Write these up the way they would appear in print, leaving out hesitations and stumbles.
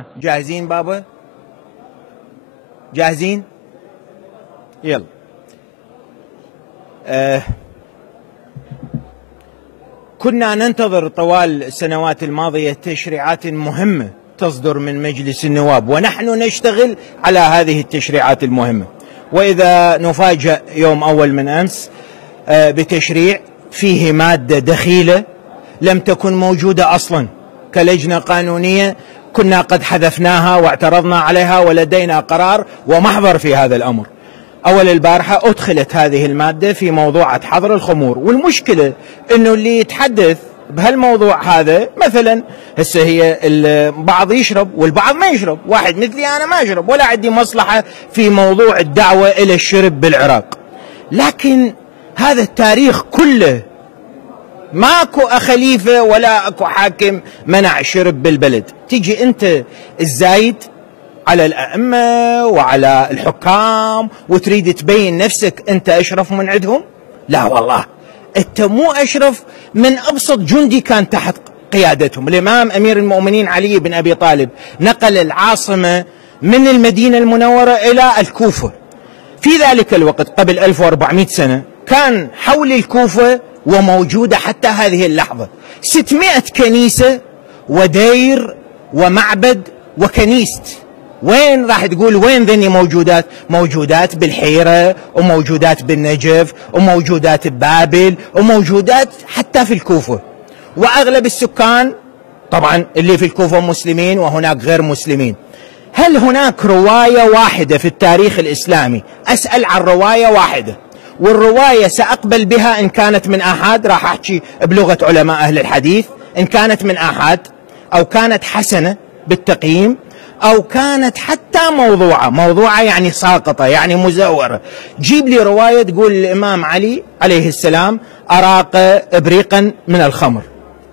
جاهزين بابا؟ جاهزين؟ يلا. كنا ننتظر طوال السنوات الماضية تشريعات مهمة تصدر من مجلس النواب، ونحن نشتغل على هذه التشريعات المهمة. وإذا نفاجأ يوم أول من أمس بتشريع فيه مادة دخيلة لم تكن موجودة أصلا، كلجنة قانونية كنا قد حذفناها واعترضنا عليها ولدينا قرار ومحضر في هذا الأمر. أول البارحة أدخلت هذه المادة في موضوع حظر الخمور، والمشكلة أنه اللي يتحدث بهالموضوع هذا مثلا هسه هي البعض يشرب والبعض ما يشرب، واحد مثلي أنا ما أشرب ولا عندي مصلحة في موضوع الدعوة إلى الشرب بالعراق، لكن هذا التاريخ كله ماكو خليفة ولا اكو حاكم منع الشرب بالبلد. تيجي انت الزايد على الأئمة وعلى الحكام وتريد تبين نفسك انت اشرف من عندهم؟ لا والله، انت مو اشرف من ابسط جندي كان تحت قيادتهم. الامام امير المؤمنين علي بن ابي طالب نقل العاصمة من المدينة المنورة الى الكوفة. في ذلك الوقت قبل 1400 سنة كان حول الكوفة وموجودة حتى هذه اللحظة 600 كنيسة ودير ومعبد وكنيست. وين راح تقول وين ذني موجودات؟ موجودات بالحيرة وموجودات بالنجف وموجودات ببابل وموجودات حتى في الكوفة. وأغلب السكان طبعا اللي في الكوفة مسلمين وهناك غير مسلمين. هل هناك رواية واحدة في التاريخ الإسلامي أسأل عن رواية واحدة، والرواية سأقبل بها إن كانت من آحاد، راح أحكي بلغة علماء أهل الحديث، إن كانت من آحاد أو كانت حسنة بالتقييم أو كانت حتى موضوعة يعني ساقطة يعني مزورة. جيب لي رواية تقول الإمام علي عليه السلام أراق إبريقا من الخمر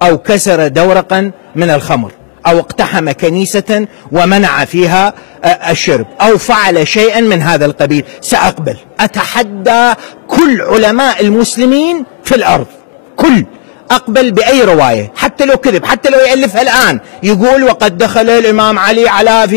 أو كسر دورقا من الخمر أو اقتحم كنيسة ومنع فيها الشرب أو فعل شيئا من هذا القبيل، سأقبل. أتحدى كل علماء المسلمين في الأرض، كل أقبل بأي رواية حتى لو كذب، حتى لو يألفها الآن يقول وقد دخل الإمام علي على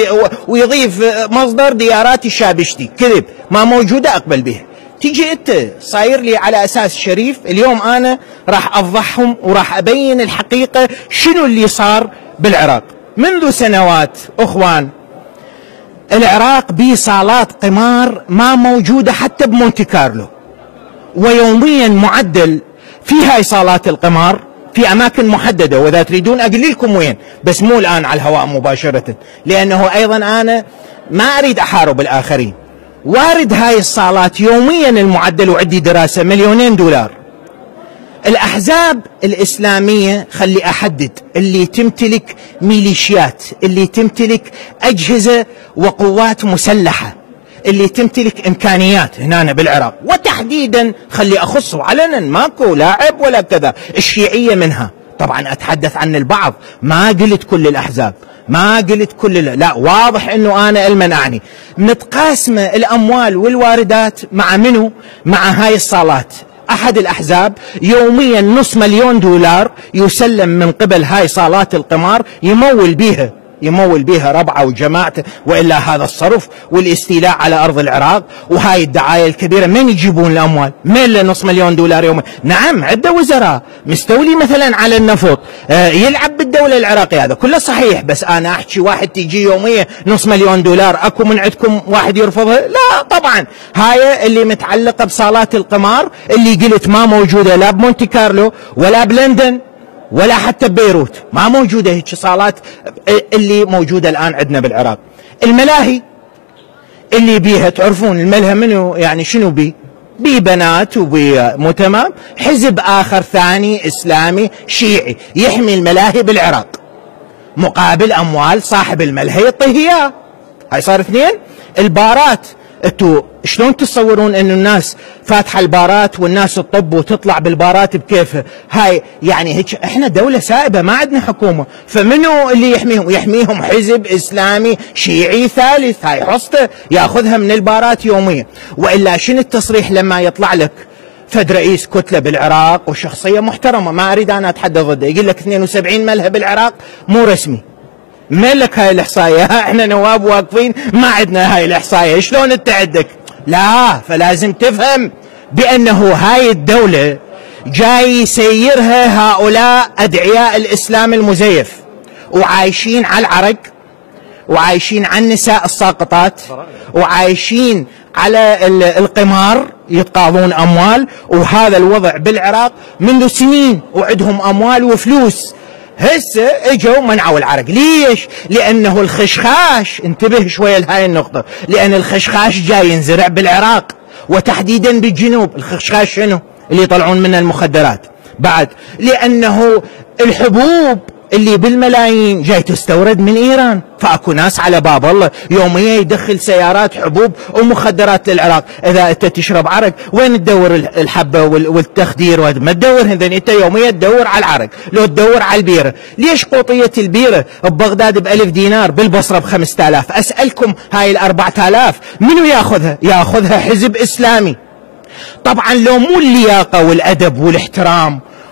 ويضيف مصدر ديارات الشابشتي، كذب ما موجودة أقبل بها. تيجي أنت صاير لي على أساس شريف. اليوم أنا راح أفضحهم وراح أبين الحقيقة شنو اللي صار بالعراق منذ سنوات. أخوان، العراق بيه صالات قمار ما موجودة حتى بمونتي كارلو، ويوميا معدل في هاي صالات القمار في أماكن محددة، وإذا تريدون أقول لكم وين، بس مو الآن على الهواء مباشرة، لأنه أيضا أنا ما أريد أحارب الآخرين. وارد هاي الصالات يوميا المعدل، وعندي دراسة $2,000,000. الأحزاب الإسلامية خلي أحدد، اللي تمتلك ميليشيات، اللي تمتلك أجهزة وقوات مسلحة، اللي تمتلك إمكانيات هنا بالعراق، وتحديدا خلي أخصه علنا ماكو لاعب ولا كذا، الشيعية منها. طبعا أتحدث عن البعض، ما قلت كل الأحزاب، ما قلت كل لا، واضح أنه أنا المن أعني. متقاسمة الأموال والواردات مع منو؟ مع هاي الصالات. أحد الأحزاب يوميا $500,000 يسلم من قبل هاي صالات القمار، يمول بيها ربعه وجماعته، وإلا هذا الصرف والاستيلاء على أرض العراق وهاي الدعاية الكبيرة. من يجيبون الأموال؟ من له $500,000 يوميا؟ نعم عنده وزراء مستولي مثلا على النفط، يلعب بالدولة العراقية، هذا كله صحيح، بس أنا أحكي واحد تيجي يوميا $500,000 أكو من عندكم واحد يرفضها؟ لا طبعا. هاي اللي متعلقة بصالات القمار اللي قلت ما موجودة لا بمونتي كارلو ولا بلندن ولا حتى ببيروت، ما موجودة هيك صالات اللي موجودة الآن عندنا بالعراق. الملاهي اللي بيها تعرفون الملهى منو يعني شنو بي بنات مو تمام. حزب آخر ثاني إسلامي شيعي يحمي الملاهي بالعراق، مقابل أموال صاحب الملهى يعطيه إياه. هاي صار اثنين. البارات، انتوا شلون تتصورون انه الناس فاتحه البارات والناس تطب وتطلع بالبارات بكيفها؟ هاي يعني هيك احنا دوله سائبه ما عندنا حكومه، فمنو اللي يحميهم؟ يحميهم حزب اسلامي شيعي ثالث، هاي حصته ياخذها من البارات يوميا. والا شنو التصريح لما يطلع لك فد رئيس كتله بالعراق وشخصيه محترمه، ما اريد انا اتحدى ضده، يقول لك 72 ملهى بالعراق مو رسمي، من لك هاي الاحصائيه؟ احنا نواب واقفين ما عندنا هاي الاحصائيه، شلون انت عندك؟ لا، فلازم تفهم بانه هاي الدوله جاي يسيرها هؤلاء ادعياء الاسلام المزيف، وعايشين على العرق، وعايشين على النساء الساقطات، وعايشين على القمار، يتقاضون اموال. وهذا الوضع بالعراق منذ سنين، وعندهم اموال وفلوس. هسه اجوا منعوا العرق. ليش؟ لانه الخشخاش، انتبه شويه لهاي النقطه، لان الخشخاش جاي ينزرع بالعراق وتحديدا بالجنوب. الخشخاش شنو؟ اللي يطلعون منه المخدرات. بعد لانه الحبوب اللي بالملايين جاي تستورد من ايران، فاكو ناس على باب الله يوميا يدخل سيارات حبوب ومخدرات للعراق. اذا انت تشرب عرق وين تدور الحبه والتخدير؟ ما تدور هذين، انت يوميا تدور على العرق، لو تدور على البيره. ليش قوطيه البيره ببغداد ب1000 دينار، بالبصره ب5000؟ اسالكم هاي ال4000 منو ياخذها؟ ياخذها حزب اسلامي. طبعا لو مو اللياقه والادب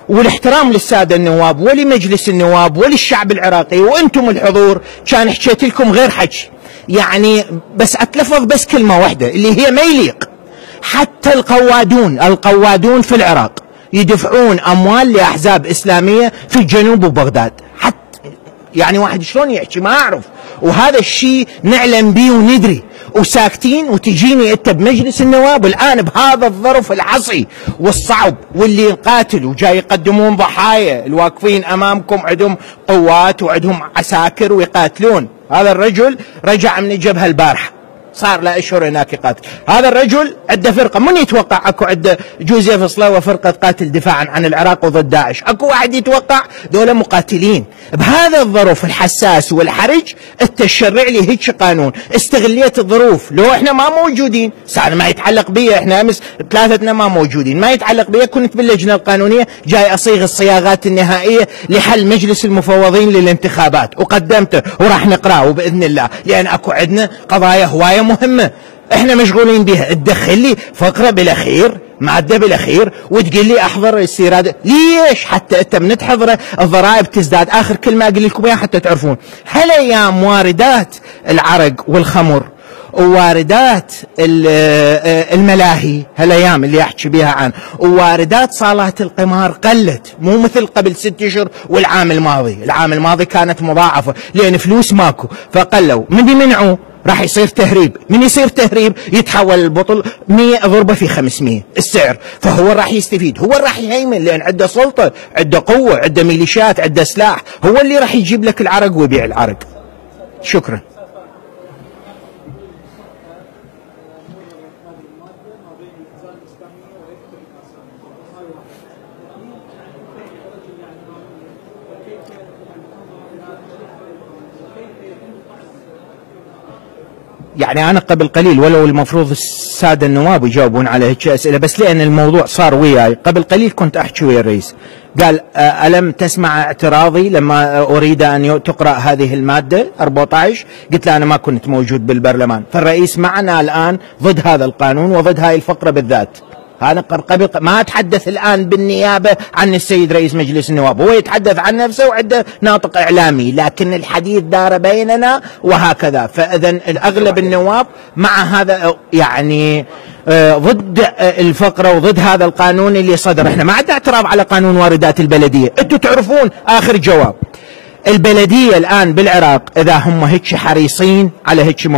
والاحترام للساده النواب ولمجلس النواب وللشعب العراقي وانتم الحضور، كان حكيت لكم غير حكي. يعني بس اتلفظ بس كلمه واحده اللي هي ما يليق. حتى القوادون في العراق يدفعون اموال لاحزاب اسلاميه في الجنوب وبغداد. حتى يعني واحد شلون يحكي ما اعرف. وهذا الشيء نعلم به وندري وساكتين، وتجيني انت بمجلس النواب الان بهذا الظرف العصي والصعب، واللي قاتل وجاي يقدمون ضحايا، الواقفين امامكم عندهم قوات وعندهم عساكر ويقاتلون. هذا الرجل رجع من الجبهه البارحه، صار له اشهر هناك يقاتل. هذا الرجل عنده فرقه، من يتوقع اكو عنده جوزيف صلاوه فرقه تقاتل دفاعا عن العراق وضد داعش؟ اكو واحد يتوقع؟ دول مقاتلين. بهذا الظروف الحساس والحرج انت تشرع لي هيك قانون. استغليت الظروف. لو احنا ما موجودين، صار ما يتعلق بي، احنا امس ثلاثتنا ما موجودين، ما يتعلق بي، كنت باللجنه القانونيه جاي اصيغ الصياغات النهائيه لحل مجلس المفوضين للانتخابات، وقدمته وراح نقراه باذن الله، لان اكو عندنا قضايا هوايه مهمه احنا مشغولين بها. تدخل لي فقره بالاخير، ماده بالاخير، وتقول لي احضر الاستيراد. ليش؟ حتى انت من تحضره الضرائب تزداد. اخر كلمه اقول لكم اياها حتى تعرفون، هالايام واردات العرق والخمر وواردات الملاهي هالايام اللي احكي بها عن، وواردات صالات القمار قلت، مو مثل قبل 6 اشهر والعام الماضي. العام الماضي كانت مضاعفه لان فلوس ماكو فقلوا. من يمنعوا راح يصير تهريب. من يصير تهريب يتحول البطل 100 ضربه في 500 السعر، فهو راح يستفيد، هو راح يهيمن، لان عنده سلطه، عنده قوه، عنده ميليشيات، عنده سلاح، هو اللي راح يجيب لك العرق ويبيع العرق. شكرا. يعني أنا قبل قليل، ولو المفروض السادة النواب يجاوبون على هيك أسئلة، بس لأن الموضوع صار وياي قبل قليل كنت أحكي ويا الرئيس، قال ألم تسمع اعتراضي لما أريد أن تقرأ هذه المادة 14؟ قلت له أنا ما كنت موجود بالبرلمان. فالرئيس معنا الآن ضد هذا القانون وضد هاي الفقرة بالذات. أنا قبل ما أتحدث الآن بالنيابة عن السيد رئيس مجلس النواب، هو يتحدث عن نفسه وعنده ناطق إعلامي، لكن الحديث دار بيننا وهكذا. فإذا أغلب النواب مع هذا، يعني ضد الفقرة وضد هذا القانون اللي صدر. احنا ما عندنا اعتراض على قانون واردات البلدية. انتم تعرفون آخر جواب البلدية الآن بالعراق إذا هم هيك حريصين على هيك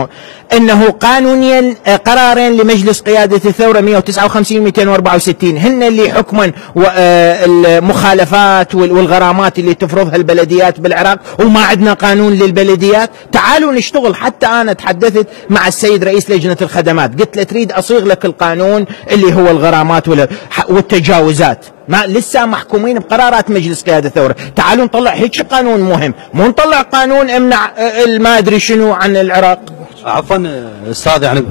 انه قانونيا قرارين لمجلس قيادة الثورة 159 و 264 هن اللي حكما المخالفات والغرامات اللي تفرضها البلديات بالعراق، وما عندنا قانون للبلديات. تعالوا نشتغل. حتى انا تحدثت مع السيد رئيس لجنة الخدمات، قلت له تريد اصيغ لك القانون اللي هو الغرامات والتجاوزات، ما لسه محكومين بقرارات مجلس قيادة الثورة. تعالوا نطلع هيك قانون مهم، مو نطلع قانون امنع ما ادري شنو عن العراق. عفوا استاذ، يعني